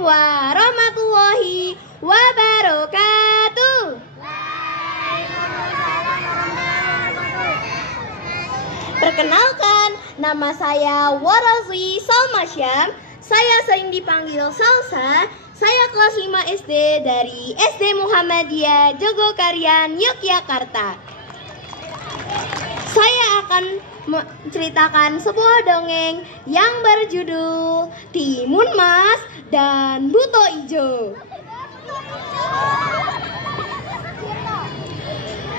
warahmatullahi wabarakatuh. Perkenalkan, nama saya Warazi Salmasyam. Saya sering dipanggil Salsa. Saya kelas 5 SD dari SD Muhammadiyah Jogokarian, Yogyakarta. Saya akan menceritakan sebuah dongeng yang berjudul Timun Mas dan Buto Ijo.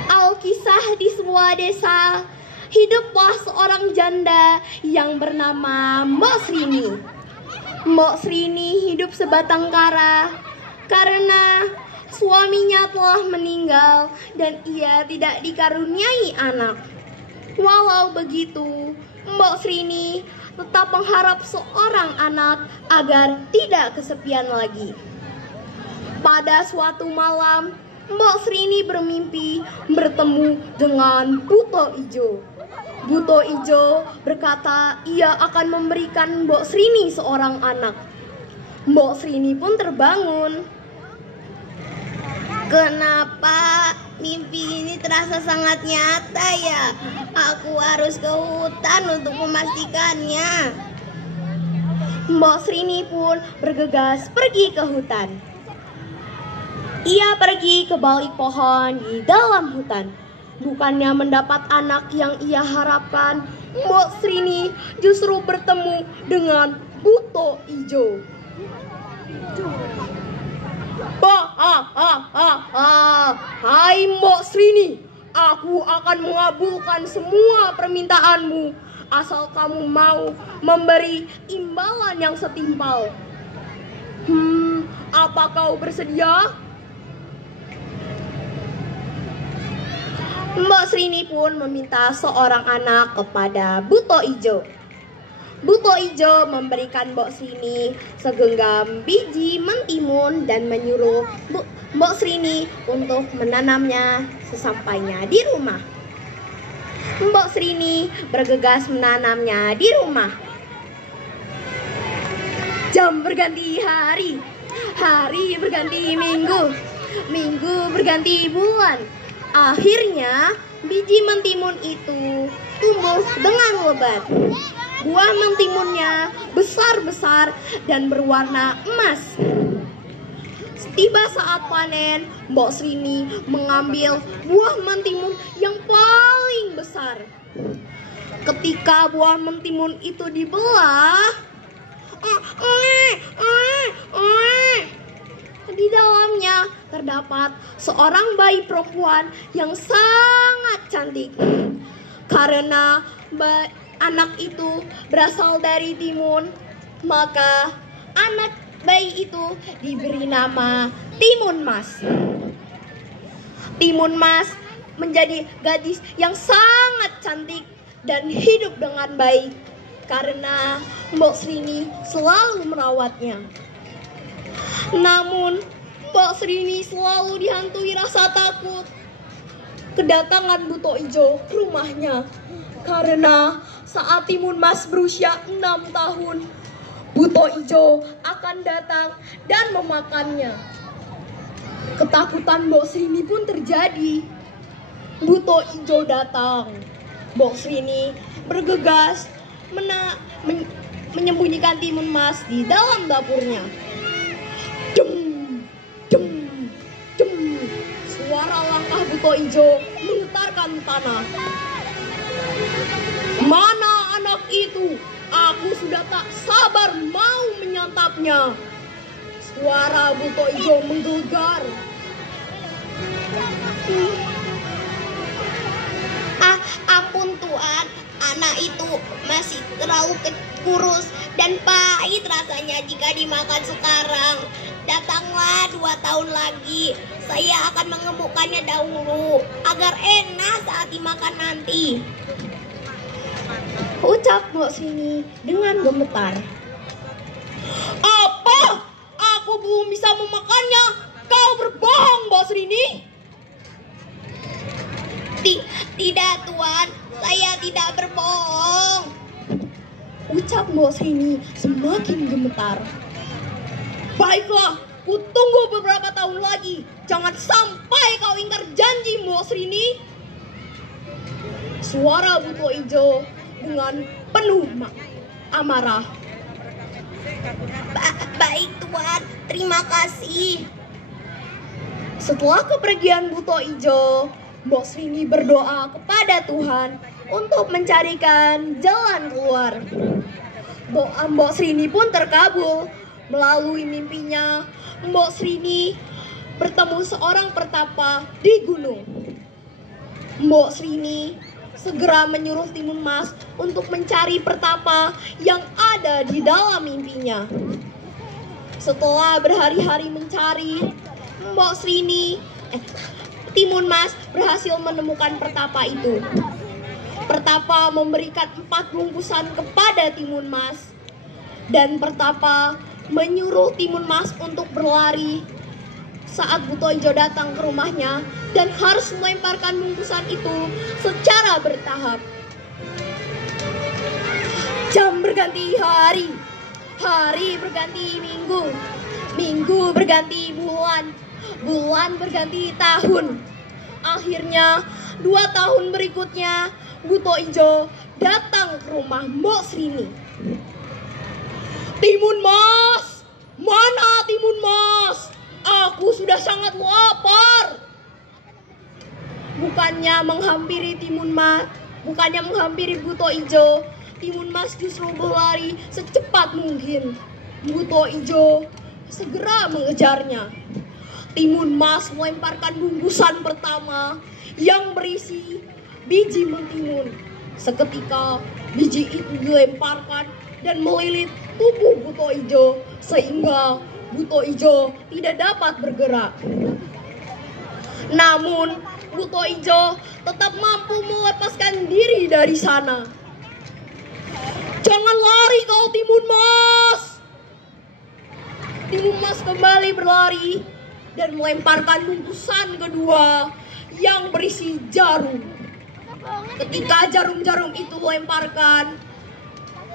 Alkisah di sebuah desa, hiduplah seorang janda yang bernama Mbok Srini. Mbok Srini hidup sebatang kara karena suaminya telah meninggal dan ia tidak dikaruniai anak. Walau begitu, Mbok Srini tetap mengharap seorang anak agar tidak kesepian lagi. Pada suatu malam, Mbok Srini bermimpi bertemu dengan Buto Ijo. Buto Ijo berkata ia akan memberikan Mbok Srini seorang anak. Mbok Srini pun terbangun. Kenapa mimpi ini terasa sangat nyata ya? Aku harus ke hutan untuk memastikannya. Mbok Srini pun bergegas pergi ke hutan. Ia pergi ke balik pohon di dalam hutan. Bukannya mendapat anak yang ia harapkan, Mbok Srini justru bertemu dengan Buto Ijo. Hai Mbok Srini, aku akan mengabulkan semua permintaanmu asal kamu mau memberi imbalan yang setimpal. Apa kau bersedia? Mbok Srini pun meminta seorang anak kepada Buto Ijo. Buto Ijo memberikan Mbok Srini segenggam biji mentimun dan menyuruh Mbok Srini untuk menanamnya sesampainya di rumah. Mbok Srini bergegas menanamnya di rumah. Jam berganti hari, hari berganti minggu, minggu berganti bulan. Akhirnya biji mentimun itu tumbuh dengan lebat. Buah mentimunnya besar-besar dan berwarna emas. Tiba saat panen, Mbok Srini mengambil buah mentimun yang paling besar. Ketika buah mentimun itu dibelah, di dalamnya terdapat seorang bayi perempuan yang sangat cantik. Karena anak itu berasal dari timun, maka anak bayi itu diberi nama Timun Mas. Timun Mas menjadi gadis yang sangat cantik dan hidup dengan baik karena Mbok Srini selalu merawatnya. Namun Mbok Srini selalu dihantui rasa takut kedatangan Buto Ijo ke rumahnya. Karena saat Timun Mas berusia 6 tahun, Buto Ijo akan datang dan memakannya. Ketakutan Mbok Srini pun terjadi. Buto Ijo datang. Mbok Srini bergegas menyembunyikan Timun Mas di dalam dapurnya. Suara langkah Buto Ijo menggetarkan tanah. Mana anak itu? Aku sudah tak sabar mau menyantapnya. Suara Buto Ijo menggelegar. Ampun Tuan, anak itu masih terlalu kurus dan pahit rasanya jika dimakan sekarang. Datanglah 2 tahun lagi, saya akan mengemukkannya dahulu agar enak saat dimakan nanti. Ucap Mbok Srini dengan gemetar. Apa? Aku belum bisa memakannya. Kau berbohong, Mbok Srini. Tidak Tuan, saya tidak berbohong. Ucap Mbok Srini semakin gemetar. Baiklah, ku tunggu beberapa tahun lagi. Jangan sampai kau ingkar janji, Mbok Srini. Suara Buto Ijo dengan penuh amarah. Baik Tuan, terima kasih. Setelah kepergian Buto Ijo, Mbok Srini berdoa kepada Tuhan untuk mencarikan jalan keluar. Doa Mbok Srini pun terkabul. Melalui mimpinya, Mbok Srini bertemu seorang pertapa di gunung. Mbok Srini segera menyuruh Timun Mas untuk mencari pertapa yang ada di dalam mimpinya. Setelah berhari-hari mencari, Timun Mas berhasil menemukan pertapa itu. Pertapa memberikan 4 bungkusan kepada Timun Mas, dan pertapa menyuruh Timun Mas untuk berlari saat Buto Ijo datang ke rumahnya dan harus melemparkan bungkusan itu secara bertahap. Jam berganti hari, hari berganti minggu, minggu berganti bulan, bulan berganti tahun. Akhirnya 2 tahun berikutnya Buto Ijo datang ke rumah Mbok Srini. Timun Mas, mana Timun Mas? Aku sudah sangat lapar. Bukannya menghampiri Buto Ijo, Timun Mas justru berlari secepat mungkin. Buto Ijo segera mengejarnya. Timun Mas melemparkan bungkusan pertama yang berisi biji mentimun. Seketika biji itu dilemparkan dan melilit tubuh Buto Ijo sehingga Buto Ijo tidak dapat bergerak. Namun Buto Ijo tetap mampu melepaskan diri dari sana. Jangan lari kau Timun Mas. Timun Mas kembali berlari dan melemparkan bungkusan kedua yang berisi jarum. Ketika jarum-jarum itu dilemparkan,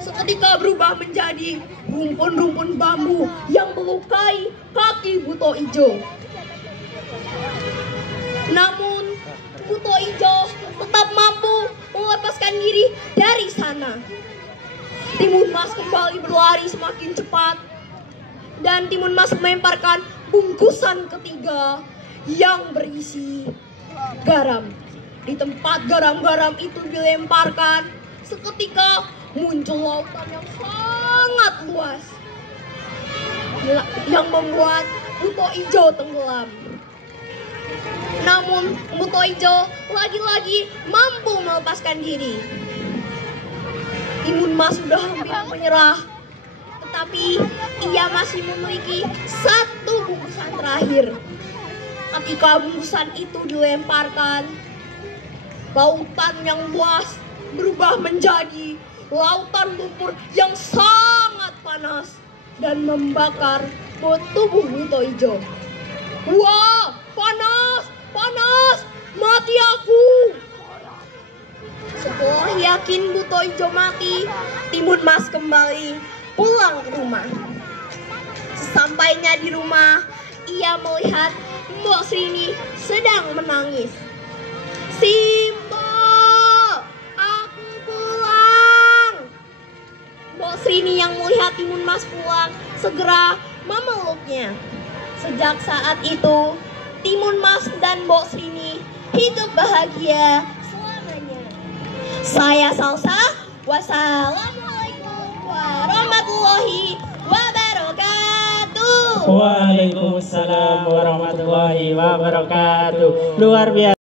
seketika berubah menjadi rumpun-rumpun bambu yang melukai kaki Buto Ijo. Namun Buto Ijo tetap mampu melepaskan diri dari sana. Timun Mas kembali berlari semakin cepat dan Timun Mas melemparkan bungkusan ketiga yang berisi garam. Di tempat garam-garam itu dilemparkan, seketika muncul lautan yang sangat luas yang membuat Buto Ijo tenggelam. Namun Buto Ijo lagi-lagi mampu melepaskan diri. Timun Mas sudah hampir menyerah, tetapi ia masih memiliki 1 bungkusan terakhir. Ketika bungkusan itu dilemparkan, lautan yang luas berubah menjadi lautan lumpur yang sangat panas dan membakar tubuh Buto Ijo. Wah, panas, panas, mati aku. Setelah yakin Buto Ijo mati, Timun Mas kembali pulang ke rumah. Sesampainya di rumah, ia melihat Mbok Srini sedang menangis. Simbo, aku pulang. Mbok Srini yang melihat Timun Mas pulang segera memeluknya. Sejak saat itu, Timun Mas dan Mbok Srini hidup bahagia selamanya. Saya Salsa, wassalamualaikum warahmatullahi wabarakatuh. Waalaikumsalam warahmatullahi wabarakatuh. Luar biasa.